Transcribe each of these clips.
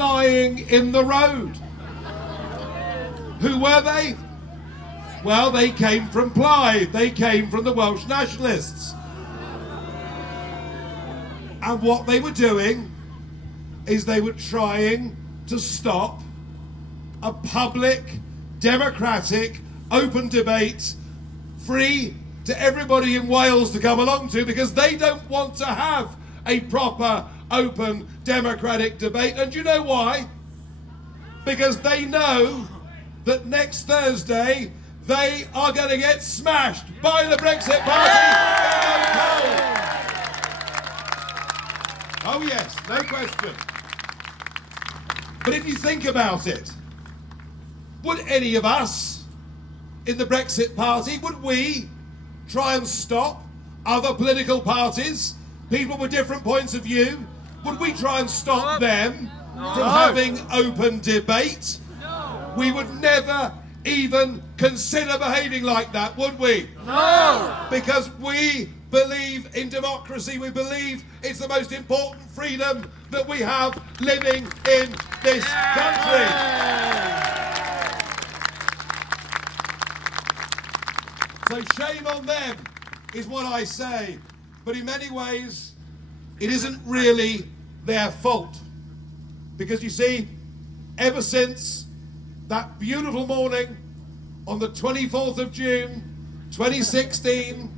lying in the road. Who were they? Well, they came from Plaid. They came from the Welsh nationalists. And what they were doing is they were trying to stop a public, democratic, open debate, free to everybody in Wales to come along to, because they don't want to have a proper, open, democratic debate. And you know why? Because they know that next Thursday they are going to get smashed by the Brexit Party. Oh yes, no question. But if you think about it, would any of us in the Brexit Party, would we try and stop other political parties, people with different points of view? Would we try and stop them from having open debate? No. We would never even consider behaving like that, would we? No! Because we believe in democracy. We believe it's the most important freedom that we have living in this country. So shame on them is what I say. But in many ways, it isn't really their fault. Because you see, ever since that beautiful morning on the 24th of June 2016,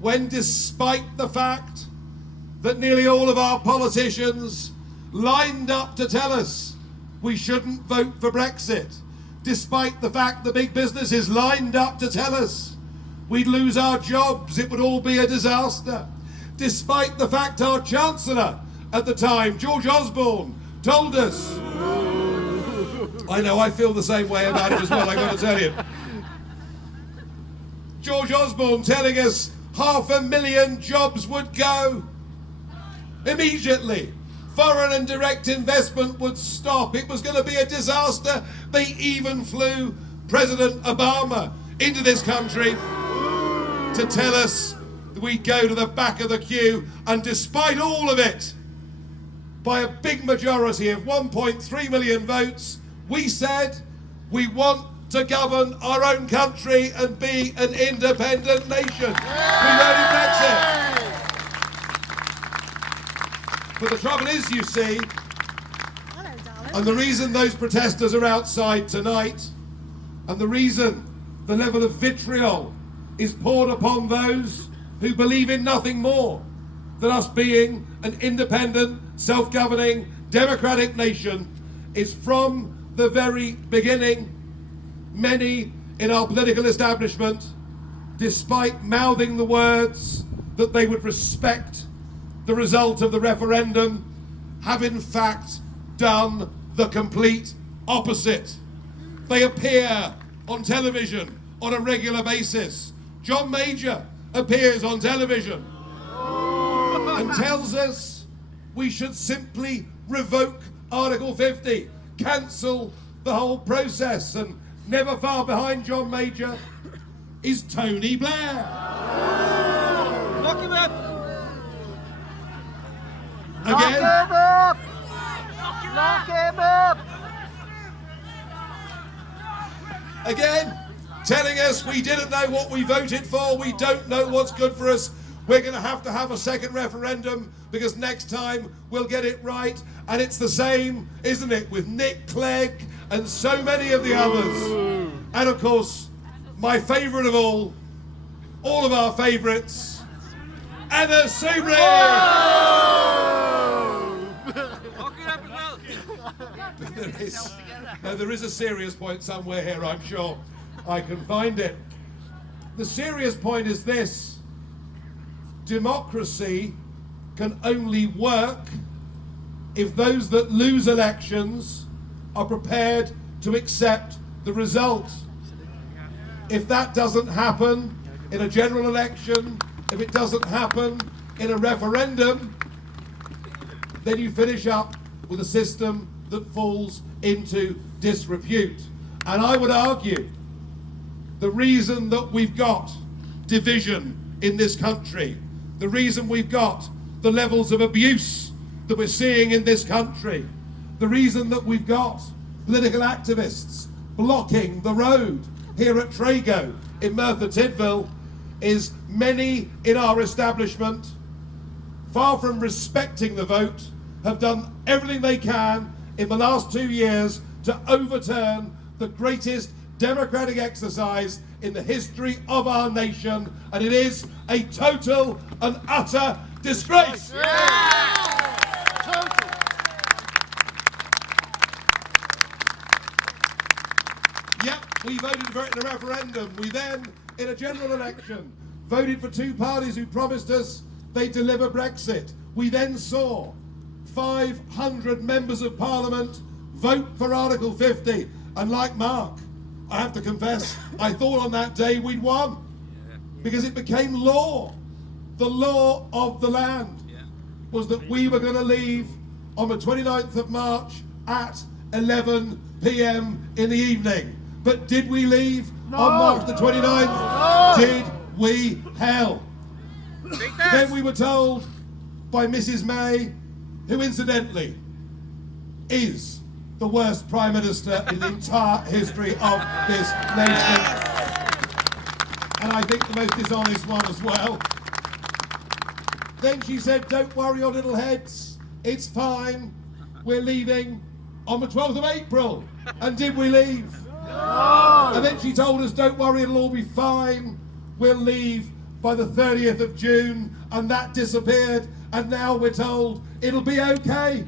when despite the fact that nearly all of our politicians lined up to tell us we shouldn't vote for Brexit, despite the fact the big businesses lined up to tell us we'd lose our jobs, it would all be a disaster, despite the fact our Chancellor at the time, George Osborne, told us, I know, I feel the same way about it as well, I got to tell you. George Osborne telling us 500,000 jobs would go immediately. Foreign and direct investment would stop. It was going to be a disaster. They even flew President Obama into this country to tell us that we'd go to the back of the queue. And despite all of it, by a big majority of 1.3 million votes, we said we want to govern our own country and be an independent nation. We voted Brexit. But the trouble is, you see, and the reason those protesters are outside tonight, and the reason the level of vitriol is poured upon those who believe in nothing more than us being an independent, self-governing, democratic nation, is from the very beginning, many in our political establishment, despite mouthing the words that they would respect the result of the referendum, have in fact done the complete opposite. They appear on television on a regular basis. John Major appears on television and tells us we should simply revoke Article 50, cancel the whole process. And never far behind John Major is Tony Blair. Lock him up! Again, Lock him up! Lock him up! again, telling us we didn't know what we voted for, we don't know what's good for us, we're going to have a second referendum because next time we'll get it right. And it's the same, isn't it, with Nick Clegg and so many of the others. And of course, my favourite of all of our favourites, Anna Soubry! There is a serious point somewhere here, I'm sure. I can find it. The serious point is this. Democracy can only work if those that lose elections are prepared to accept the result. If that doesn't happen in a general election, if it doesn't happen in a referendum, then you finish up with a system that falls into disrepute. And I would argue the reason that we've got division in this country, the reason we've got the levels of abuse that we're seeing in this country, The reason that we've got political activists blocking the road here at Trago in Merthyr Tydfil is many in our establishment, far from respecting the vote, have done everything they can in the last 2 years to overturn the greatest democratic exercise in the history of our nation, and it is a total and utter disgrace. Yep, we voted for it in a referendum. We then, in a general election, voted for two parties who promised us they'd deliver Brexit. We then saw 500 members of Parliament vote for Article 50. And like Mark, I have to confess, I thought on that day we'd won. Because it became law. The law of the land was that we were going to leave on the 29th of March at 11 p.m. in the evening. But did we leave on March the 29th? No. Did we? Hell. Then we were told by Mrs. May, who incidentally is the worst Prime Minister in the entire history of this nation. And I think the most dishonest one as well. Then she said, don't worry your little heads, it's fine, we're leaving on the 12th of April. And did we leave? No. And then she told us, don't worry, it'll all be fine, we'll leave by the 30th of June, and that disappeared, and now we're told it'll be okay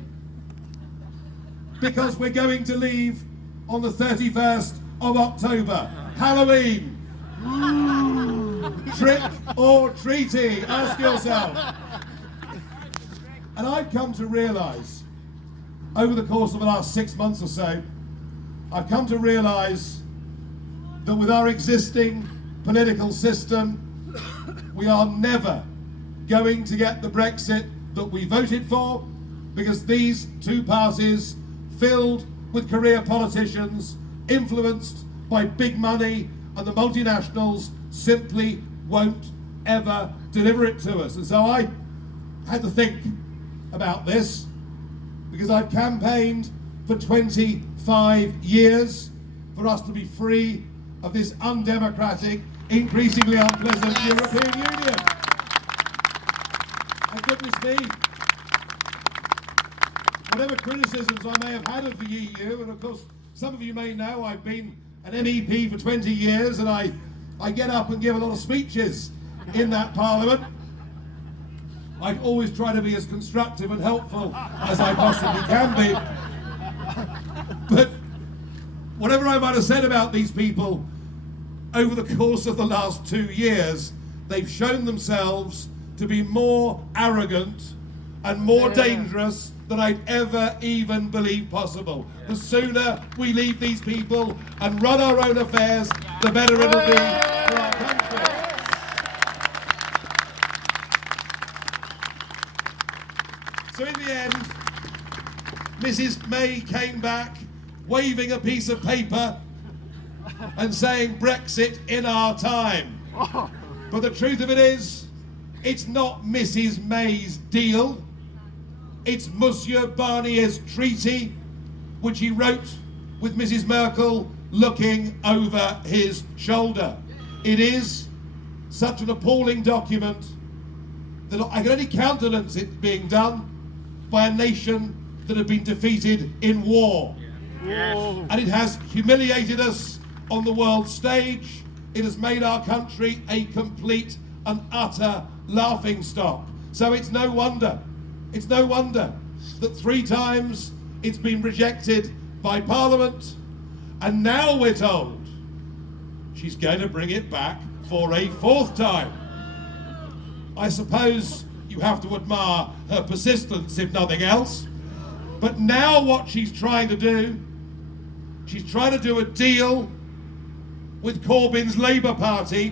because we're going to leave on the 31st of October. Halloween. Trick or treaty, ask yourself. And I've come to realise, over the course of the last 6 months or so, I've come to realise that with our existing political system, we are never going to get the Brexit that we voted for, because these two parties, filled with career politicians, influenced by big money and the multinationals, simply won't ever deliver it to us. And so I had to think about this, because I've campaigned for 25 years for us to be free of this undemocratic, increasingly unpleasant European Union. And goodness me, whatever criticisms I may have had of the EU, and of course some of you may know I've been an MEP for 20 years, and I get up and give a lot of speeches in that Parliament. I always try to be as constructive and helpful as I possibly can be. But whatever I might have said about these people, over the course of the last 2 years, they've shown themselves to be more arrogant and more dangerous than I'd ever even believe possible. The sooner we leave these people and run our own affairs, the better it'll be for our country. So in the end, Mrs. May came back waving a piece of paper and saying Brexit in our time. But the truth of it is, it's not Mrs. May's deal. It's Monsieur Barnier's treaty, which he wrote with Mrs. Merkel looking over his shoulder. It is such an appalling document that I can only countenance it being done by a nation that had been defeated in war. Yes. And it has humiliated us on the world stage. It has made our country a complete and utter laughingstock. So it's no wonder that 3 times it's been rejected by Parliament, and now we're told she's going to bring it back for a 4th time. I suppose you have to admire her persistence, if nothing else. But now what she's trying to do a deal with Corbyn's Labour Party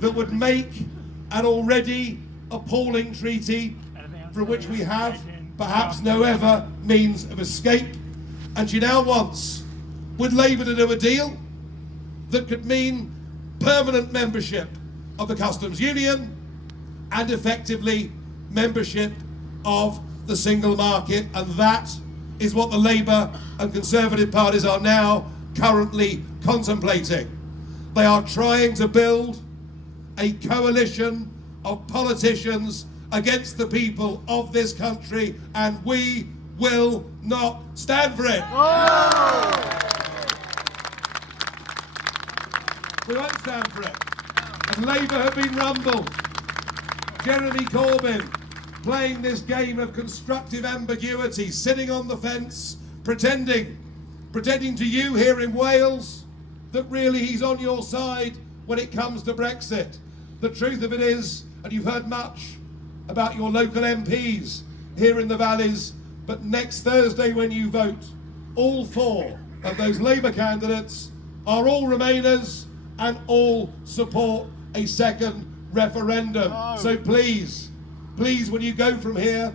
that would make an already appalling treaty from which we have perhaps no other means of escape. And she now wants, with Labour, to do a deal that could mean permanent membership of the customs union and effectively membership of the single market, and that is what the Labour and Conservative parties are now currently contemplating. They are trying to build a coalition of politicians against the people of this country, and we will not stand for it. We won't stand for it. And Labour have been rumbled. Jeremy Corbyn playing this game of constructive ambiguity, sitting on the fence, pretending to you here in Wales that really he's on your side when it comes to Brexit. The truth of it is, and you've heard much about your local MPs here in the valleys, but next Thursday when you vote, all 4 of those Labour candidates are all Remainers and all support a second referendum. So please, when you go from here,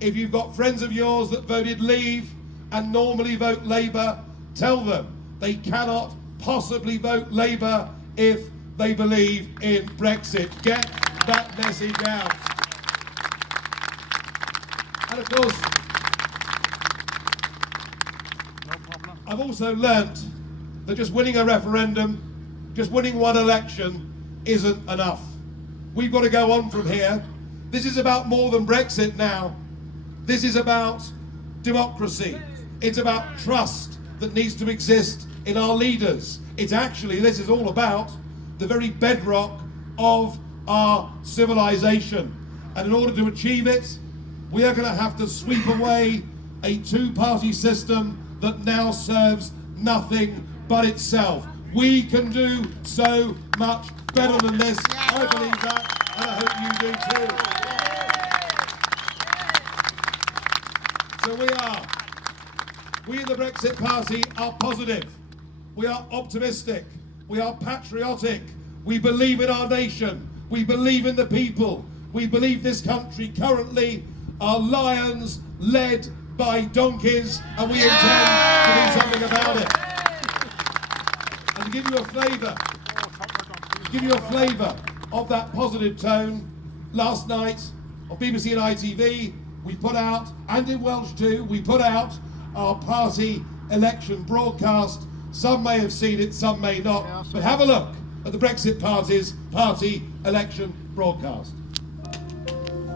if you've got friends of yours that voted Leave and normally vote Labour, tell them they cannot possibly vote Labour if they believe in Brexit. Get that message out. And of course, I've also learnt that just winning a referendum, just winning one election isn't enough. We've got to go on from here. This is about more than Brexit now. This is about democracy. It's about trust that needs to exist in our leaders. This is all about the very bedrock of our civilization. And in order to achieve it, we are going to have to sweep away a two-party system that now serves nothing but itself. We can do so much better than this. I believe that, and I hope you do too. So we in the Brexit Party are positive. We are optimistic. We are patriotic. We believe in our nation. We believe in the people. We believe this country currently are lions led by donkeys, and we intend to do something about it. And to give you a flavour of that positive tone, last night on BBC and ITV, we put out, and in Welsh too, we put out our party election broadcast. Some may have seen it, some may not, but have a look at the Brexit Party's party election broadcast.